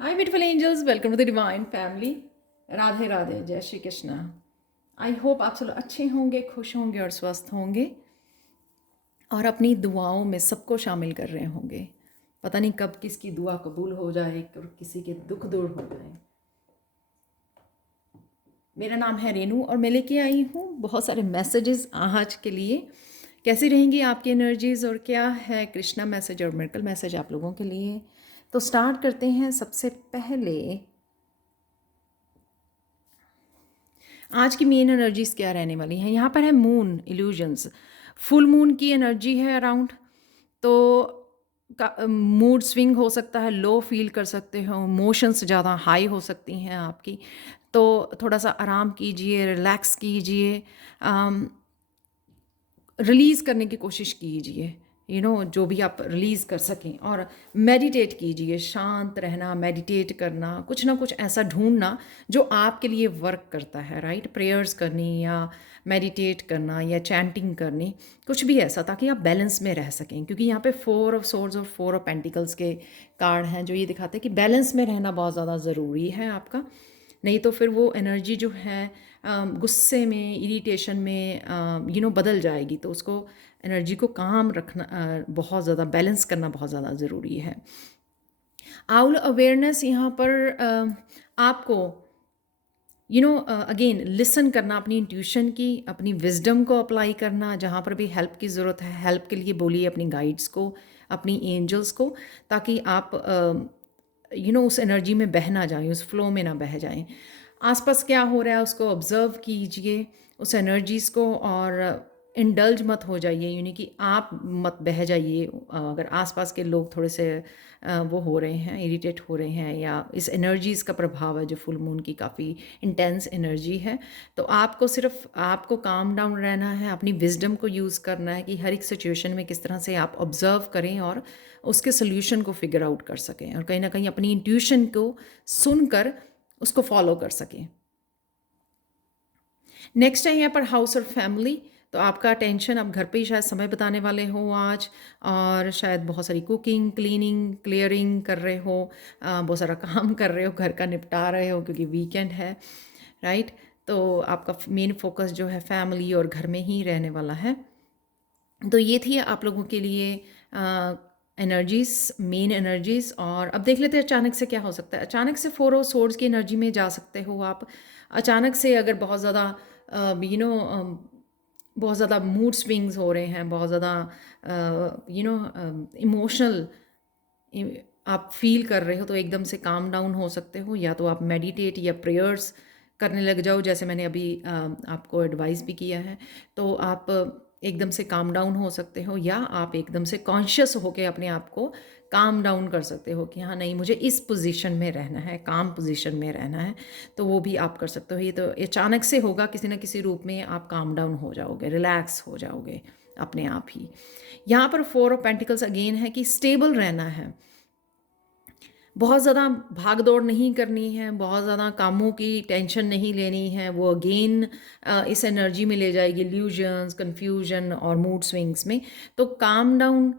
Hi beautiful angels, welcome to the divine family. Radhe Radhe, जय Shri Krishna. I hope आप सब अच्छे होंगे, खुश होंगे और स्वस्थ होंगे और अपनी दुआओं में सबको शामिल कर रहे होंगे। पता नहीं कब किसकी दुआ कबूल हो जाए और किसी के दुख दूर हो जाए। मेरा नाम है रेनू और मैं लेके आई हूँ बहुत सारे मैसेजेस आज के लिए। कैसी रहेंगी आपकी एनर्जीज और क्या है कृष्णा मैसेज और मिरेकल मैसेज आप लोगों के लिए। तो स्टार्ट करते हैं। सबसे पहले आज की मेन एनर्जीज क्या रहने वाली हैं। यहाँ पर है मून इल्यूजन्स, फुल मून की एनर्जी है अराउंड। तो मूड स्विंग हो सकता है, लो फील कर सकते हो, इमोशंस ज़्यादा हाई हो सकती हैं आपकी। तो थोड़ा सा आराम कीजिए, रिलैक्स कीजिए, रिलीज़ करने की कोशिश कीजिए। जो भी आप रिलीज़ कर सकें, और मेडिटेट कीजिए। शांत रहना, मेडिटेट करना, कुछ ना कुछ ऐसा ढूंढना जो आपके लिए वर्क करता है, राइट। प्रेयर्स करनी या मेडिटेट करना या चैंटिंग करनी, कुछ भी ऐसा, ताकि आप बैलेंस में रह सकें। क्योंकि यहाँ पे 4 ऑफ सोर्ड्स और 4 ऑफ पेंटिकल्स के कार्ड हैं जो ये दिखाते हैं कि बैलेंस में रहना बहुत ज़्यादा ज़रूरी है आपका। नहीं तो फिर वो एनर्जी जो है गुस्से में, इरिटेशन में बदल जाएगी। तो उसको एनर्जी को काम रखना, बहुत ज़्यादा बैलेंस करना बहुत ज़्यादा ज़रूरी है। आउल अवेयरनेस यहाँ पर आपको अगेन लिसन करना, अपनी इंट्यूशन की, अपनी विजडम को अप्लाई करना। जहाँ पर भी हेल्प की ज़रूरत है, हेल्प के लिए बोलिए अपनी गाइड्स को, अपनी एंजल्स को, ताकि आप उस एनर्जी में बह ना जाएं, उस फ्लो में ना बह जाएं। आसपास क्या हो रहा है उसको ऑब्जर्व कीजिए, उस एनर्जीज़ को, और इंडल्ज मत हो जाइए, यानी कि आप मत बह जाइए। अगर आसपास के लोग थोड़े से वो हो रहे हैं, इरिटेट हो रहे हैं, या इस एनर्जीज़ का प्रभाव है जो फुल मून की काफ़ी इंटेंस एनर्जी है, तो आपको काम डाउन रहना है, अपनी विजडम को यूज़ करना है कि हर एक सिचुएशन में किस तरह से आप ऑब्जर्व करें और उसके सोल्यूशन को फिगर आउट कर सकें, और कहीं ना कहीं अपनी इंट्यूशन को सुनकर उसको फॉलो कर सकें। नेक्स्ट है यहाँ पर हाउस और फैमिली। तो आपका टेंशन, आप घर पे ही शायद समय बिताने वाले हो आज, और शायद बहुत सारी कुकिंग, क्लीनिंग, क्लियरिंग कर रहे हो, बहुत सारा काम कर रहे हो, घर का निपटा रहे हो क्योंकि वीकेंड है, राइट। तो आपका मेन फोकस जो है फैमिली और घर में ही रहने वाला है। तो ये थी आप लोगों के लिए एनर्जीज, मेन एनर्जीज। और अब देख लेते हैं अचानक से क्या हो सकता है। अचानक से 4 ऑफ सोर्ड्स की एनर्जी में जा सकते हो आप। अचानक से अगर बहुत ज़्यादा बहुत ज़्यादा मूड स्विंग्स हो रहे हैं, बहुत ज़्यादा इमोशनल आप फील कर रहे हो, तो एकदम से काम डाउन हो सकते हो। या तो आप मेडिटेट या प्रेयर्स करने लग जाओ, जैसे मैंने अभी आपको एडवाइस भी किया है। तो आप एकदम से काम डाउन हो सकते हो, या आप एकदम से कॉन्शियस होकर अपने आप को काम डाउन कर सकते हो कि हाँ नहीं, मुझे इस पोजीशन में रहना है, काम पोजीशन में रहना है। तो वो भी आप कर सकते हो। ये तो अचानक से होगा, किसी ना किसी रूप में आप काम डाउन हो जाओगे, रिलैक्स हो जाओगे अपने आप ही। यहाँ पर 4 ऑफ पेंटिकल्स अगेन है कि स्टेबल रहना है, बहुत ज़्यादा भाग दौड़ नहीं करनी है, बहुत ज़्यादा कामों की टेंशन नहीं लेनी है। वो अगेन इस एनर्जी में ले जाएगी, इल्यूजन्स, कन्फ्यूजन और मूड स्विंग्स में। तो काम डाउन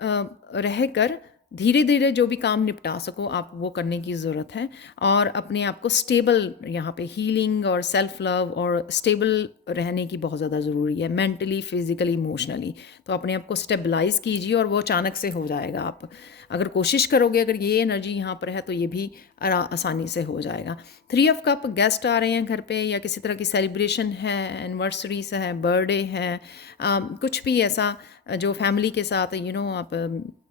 रह कर धीरे धीरे जो भी काम निपटा सको आप, वो करने की ज़रूरत है। और अपने आप को स्टेबल, यहाँ पे हीलिंग और सेल्फ लव और स्टेबल रहने की बहुत ज़्यादा ज़रूरी है, मेंटली, फिजिकली, इमोशनली। तो अपने आप को स्टेबलाइज कीजिए और वो अचानक से हो जाएगा। आप अगर कोशिश करोगे, अगर ये एनर्जी यहाँ पर है, तो ये भी आसानी से हो जाएगा। 3 ऑफ कप, गेस्ट आ रहे हैं घर पे, या किसी तरह की सेलिब्रेशन है, एनिवर्सरीज है, बर्थडे है, कुछ भी ऐसा जो फैमिली के साथ आप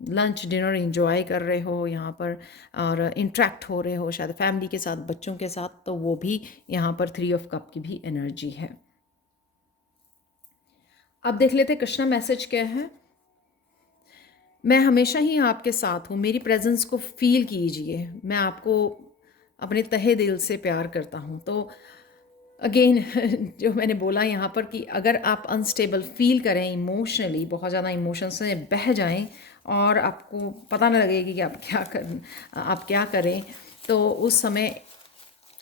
लंच डिनर इंजॉय कर रहे हो यहाँ पर, और इंट्रैक्ट हो रहे हो शायद फैमिली के साथ, बच्चों के साथ। तो वो भी यहाँ पर 3 ऑफ कप की भी एनर्जी है। अब देख लेते कृष्णा मैसेज क्या है। मैं हमेशा ही आपके साथ हूँ, मेरी प्रेजेंस को फील कीजिए, मैं आपको अपने तहे दिल से प्यार करता हूँ। तो अगेन जो मैंने बोला यहाँ पर कि अगर आप अनस्टेबल फील करें इमोशनली, बहुत ज़्यादा इमोशंस में बह जाएं और आपको पता ना लगे कि आप क्या करें, तो उस समय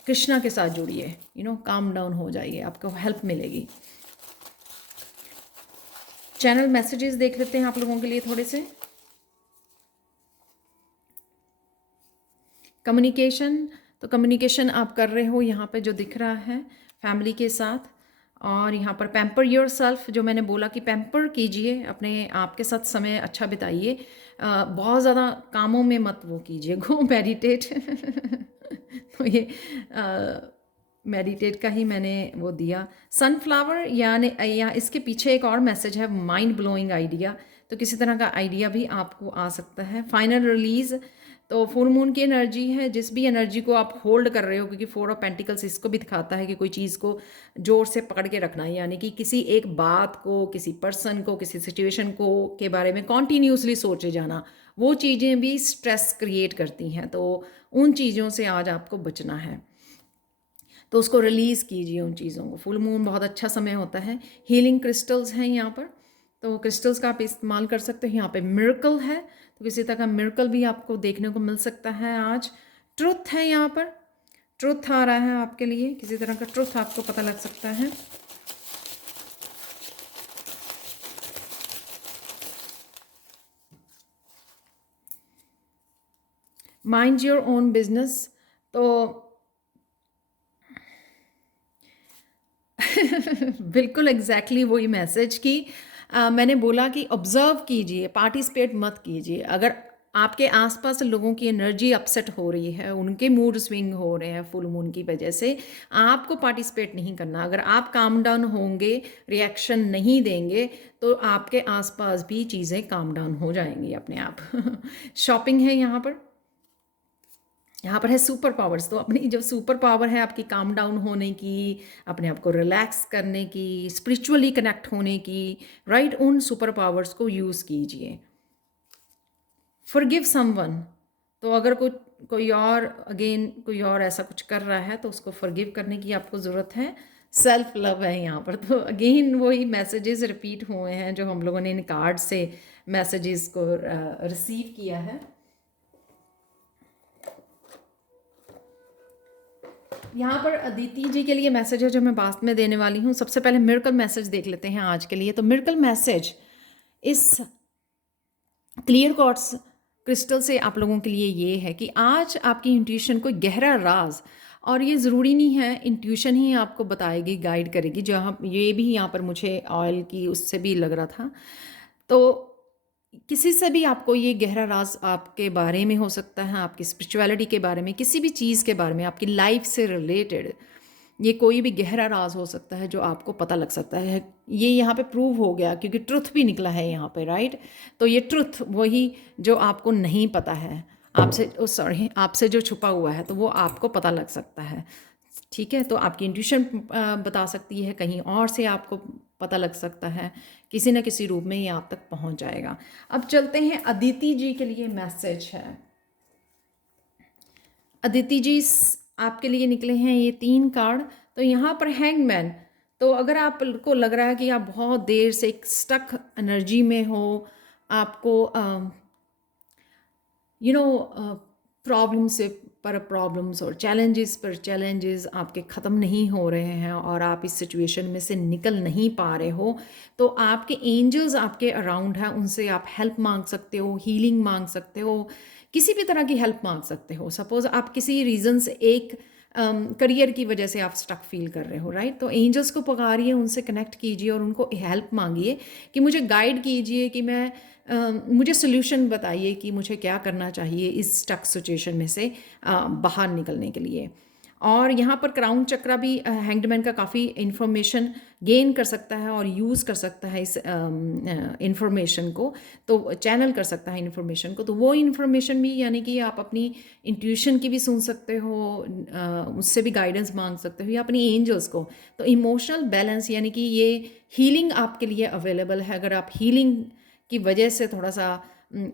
कृष्णा के साथ जुड़िए, काम डाउन हो जाइए, आपको हेल्प मिलेगी। चैनल मैसेजेस देख लेते हैं आप लोगों के लिए थोड़े से। कम्युनिकेशन, तो कम्युनिकेशन आप कर रहे हो यहाँ पे जो दिख रहा है फैमिली के साथ। और यहाँ पर पैम्पर योर सेल्फ, जो मैंने बोला कि पैम्पर कीजिए, अपने आप के साथ समय अच्छा बिताइए, बहुत ज़्यादा कामों में मत वो कीजिए, गो मेडिटेट। तो ये मेडिटेट का ही मैंने वो दिया। सनफ्लावर यानी या इसके पीछे एक और मैसेज है, माइंड ब्लोइंग आइडिया, तो किसी तरह का आइडिया भी आपको आ सकता है। फाइनल रिलीज, तो फुल मून की एनर्जी है, जिस भी एनर्जी को आप होल्ड कर रहे हो, क्योंकि 4 ऑफ पेंटिकल्स इसको भी दिखाता है कि कोई चीज़ को जोर से पकड़ के रखना है, यानी कि किसी एक बात को, किसी पर्सन को, किसी सिचुएशन को के बारे में कॉन्टीन्यूसली सोचे जाना, वो चीज़ें भी स्ट्रेस क्रिएट करती हैं। तो उन चीज़ों से आज आपको बचना है, तो उसको रिलीज़ कीजिए उन चीज़ों को। फुल मून बहुत अच्छा समय होता है। हीलिंग क्रिस्टल्स हैं यहाँ पर, तो क्रिस्टल्स का आप इस्तेमाल कर सकते हो। यहाँ पे मिरेकल है, तो किसी तरह का मिरेकल भी आपको देखने को मिल सकता है आज। ट्रुथ है यहाँ पर, ट्रुथ आ रहा है आपके लिए, किसी तरह का ट्रुथ आपको पता लग सकता है। माइंड योर ओन बिजनेस, तो बिल्कुल एग्जैक्टली वही मैसेज कि मैंने बोला कि ऑब्जर्व कीजिए, पार्टिसिपेट मत कीजिए। अगर आपके आसपास लोगों की एनर्जी अपसेट हो रही है, उनके मूड स्विंग हो रहे हैं फुल मून की वजह से, आपको पार्टिसिपेट नहीं करना। अगर आप काम डाउन होंगे, रिएक्शन नहीं देंगे, तो आपके आसपास भी चीज़ें काम डाउन हो जाएंगी अपने आप। शॉपिंग है यहाँ पर, यहाँ पर है सुपर पावर्स, तो अपनी जो सुपर पावर है आपकी काम डाउन होने की, अपने आप को रिलैक्स करने की, स्पिरिचुअली कनेक्ट होने की, राइट, उन सुपर पावर्स को यूज़ कीजिए। फॉरगिव समवन, तो अगर कोई और अगेन कोई और ऐसा कुछ कर रहा है तो उसको फॉरगिव करने की आपको ज़रूरत है। सेल्फ लव है यहाँ पर, तो अगेन वही मैसेजेस रिपीट हुए हैं जो हम लोगों ने इन कार्ड से मैसेजेस को रिसीव किया है। यहाँ पर अदिति जी के लिए मैसेज है जो मैं बाद में देने वाली हूँ। सबसे पहले मिरेकल मैसेज देख लेते हैं आज के लिए। तो मिरेकल मैसेज इस क्लियर क्वार्ट्ज क्रिस्टल से आप लोगों के लिए ये है कि आज आपकी इंट्यूशन को गहरा राज, और ये ज़रूरी नहीं है इंट्यूशन ही आपको बताएगी, गाइड करेगी, जहाँ ये भी यहाँ पर मुझे ऑयल की उससे भी लग रहा था। तो किसी से भी आपको ये गहरा राज आपके बारे में हो सकता है, आपकी स्पिरिचुअलिटी के बारे में, किसी भी चीज़ के बारे में, आपकी लाइफ से रिलेटेड ये कोई भी गहरा राज हो सकता है जो आपको पता लग सकता है। ये यहाँ पे प्रूव हो गया क्योंकि ट्रुथ भी निकला है यहाँ पे, राइट। तो ये ट्रुथ वही जो आपको नहीं पता है, आपसे सॉरी आपसे जो छुपा हुआ है, तो वो आपको पता लग सकता है, ठीक है। तो आपकी इंट्यूशन बता सकती है, कहीं और से आपको पता लग सकता है, किसी न किसी रूप में ये आप तक पहुंच जाएगा। अब चलते हैं, अदिति जी के लिए मैसेज है। अदिति जी आपके लिए निकले हैं ये 3 कार्ड। तो यहाँ पर हैंगमैन, तो अगर आपको लग रहा है कि आप बहुत देर से एक स्टक एनर्जी में हो, आपको प्रॉब्लम से पर प्रॉब्लम्स और चैलेंजेस पर चैलेंजेस आपके ख़त्म नहीं हो रहे हैं और आप इस सिचुएशन में से निकल नहीं पा रहे हो, तो आपके एंजल्स आपके अराउंड हैं, उनसे आप हेल्प मांग सकते हो, हीलिंग मांग सकते हो, किसी भी तरह की हेल्प मांग सकते हो। सपोज़ आप किसी रीज़न से एक करियर की वजह से आप स्टक फील कर रहे हो, राइट, तो एंजल्स को पुकारिए, उनसे कनेक्ट कीजिए और उनको हेल्प मांगिए कि मुझे गाइड कीजिए, कि मैं मुझे सोल्यूशन बताइए कि मुझे क्या करना चाहिए इस स्टक सिचुएशन में से बाहर निकलने के लिए। और यहाँ पर क्राउन चक्रा भी हैंगडमैन का काफ़ी इन्फॉर्मेशन गेन कर सकता है और यूज़ कर सकता है इस इन्फॉर्मेशन को, तो चैनल कर सकता है इन्फॉर्मेशन को। तो वो इन्फॉर्मेशन भी, यानी कि आप अपनी इंट्यूशन की भी सुन सकते हो, उससे भी गाइडेंस मांग सकते हो, या अपनी एंजल्स को। तो इमोशनल बैलेंस, यानी कि ये हीलिंग आपके लिए अवेलेबल है। अगर आप हीलिंग की वजह से थोड़ा सा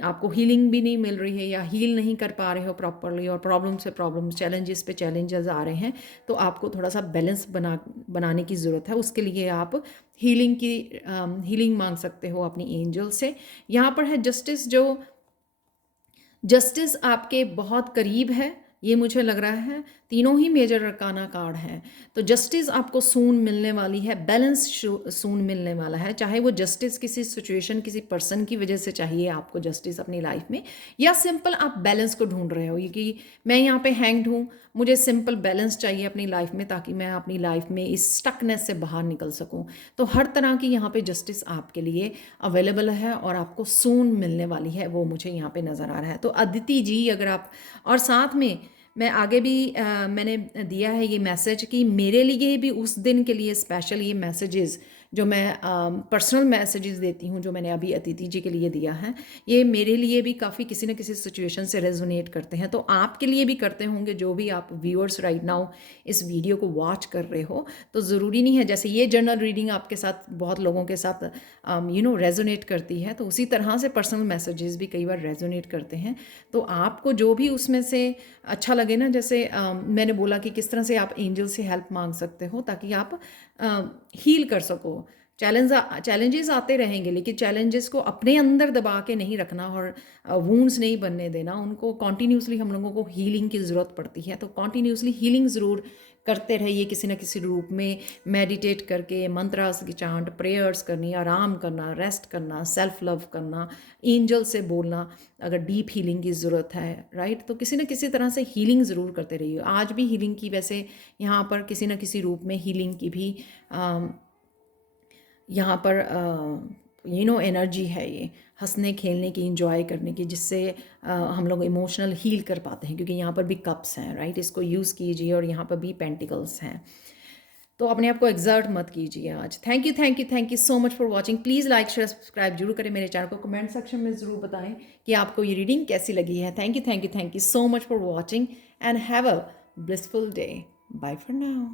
आपको हीलिंग भी नहीं मिल रही है या हील नहीं कर पा रहे हो प्रॉपरली, और प्रॉब्लम से प्रॉब्लम, चैलेंजेस पे चैलेंजेस आ रहे हैं, तो आपको थोड़ा सा बैलेंस बनाने की ज़रूरत है। उसके लिए आप हीलिंग मांग सकते हो अपनी एंजल से। यहाँ पर है जस्टिस, जो जस्टिस आपके बहुत करीब है, ये मुझे लग रहा है तीनों ही मेजर अरकाना कार्ड हैं। तो जस्टिस आपको सून मिलने वाली है, बैलेंस सून मिलने वाला है, चाहे वो जस्टिस किसी सिचुएशन किसी पर्सन की वजह से चाहिए आपको जस्टिस अपनी लाइफ में, या सिंपल आप बैलेंस को ढूंढ रहे हो ये कि मैं यहाँ पे हैंग्ड हूँ, मुझे सिंपल बैलेंस चाहिए अपनी लाइफ में ताकि मैं अपनी लाइफ में इस स्टकनेस से बाहर निकल सकूँ। तो हर तरह की यहाँ पे जस्टिस आपके लिए अवेलेबल है और आपको सून मिलने वाली है, वो मुझे यहाँ पे नज़र आ रहा है। तो अदिति जी अगर आप, और साथ में मैं आगे भी मैंने दिया है ये मैसेज कि मेरे लिए भी उस दिन के लिए स्पेशल ये मैसेजेस जो मैं पर्सनल मैसेजेस देती हूँ, जो मैंने अभी अदिति जी के लिए दिया है, ये मेरे लिए भी काफ़ी किसी न किसी सिचुएशन से रेजोनेट करते हैं। तो आपके लिए भी करते होंगे, जो भी आप व्यूअर्स राइट नाउ इस वीडियो को वॉच कर रहे हो। तो ज़रूरी नहीं है जैसे ये जर्नल रीडिंग आपके साथ बहुत लोगों के साथ रेजोनेट करती है, तो उसी तरह से पर्सनल मैसेजेस भी कई बार रेजोनेट करते हैं। तो आपको जो भी उसमें से अच्छा लगे ना, जैसे मैंने बोला कि किस तरह से आप एंजल से हेल्प मांग सकते हो ताकि आप हील कर सको। चैलेंजेस आते रहेंगे, लेकिन चैलेंजेस को अपने अंदर दबा के नहीं रखना और वूंड्स नहीं बनने देना, उनको कॉन्टीन्यूसली हम लोगों को हीलिंग की ज़रूरत पड़ती है। तो कॉन्टीन्यूसली हीलिंग ज़रूर करते रहिए किसी न किसी रूप में, मेडिटेट करके, मंत्रास की चांट, प्रेयर्स करनी, आराम करना, रेस्ट करना, सेल्फ लव करना, एंजल से बोलना अगर डीप हीलिंग की ज़रूरत है, राइट। तो किसी न किसी तरह से हीलिंग ज़रूर करते रहिए। आज भी हीलिंग की वैसे यहाँ पर किसी न किसी रूप में हीलिंग की भी यहाँ पर एनर्जी है, ये हंसने खेलने की, इंजॉय करने की, जिससे हम लोग इमोशनल हील कर पाते हैं, क्योंकि यहाँ पर भी कप्स हैं, राइट। इसको यूज़ कीजिए, और यहाँ पर भी पेंटिकल्स हैं। तो अपने आप को एग्जर्ट मत कीजिए आज। Thank you thank you thank you so much for watching. Please like share subscribe जरूर करें मेरे चैनल को। कमेंट सेक्शन में ज़रूर बताएं कि आपको ये रीडिंग कैसी लगी है। Thank you so much for watching and have a blissful day. Bye for now.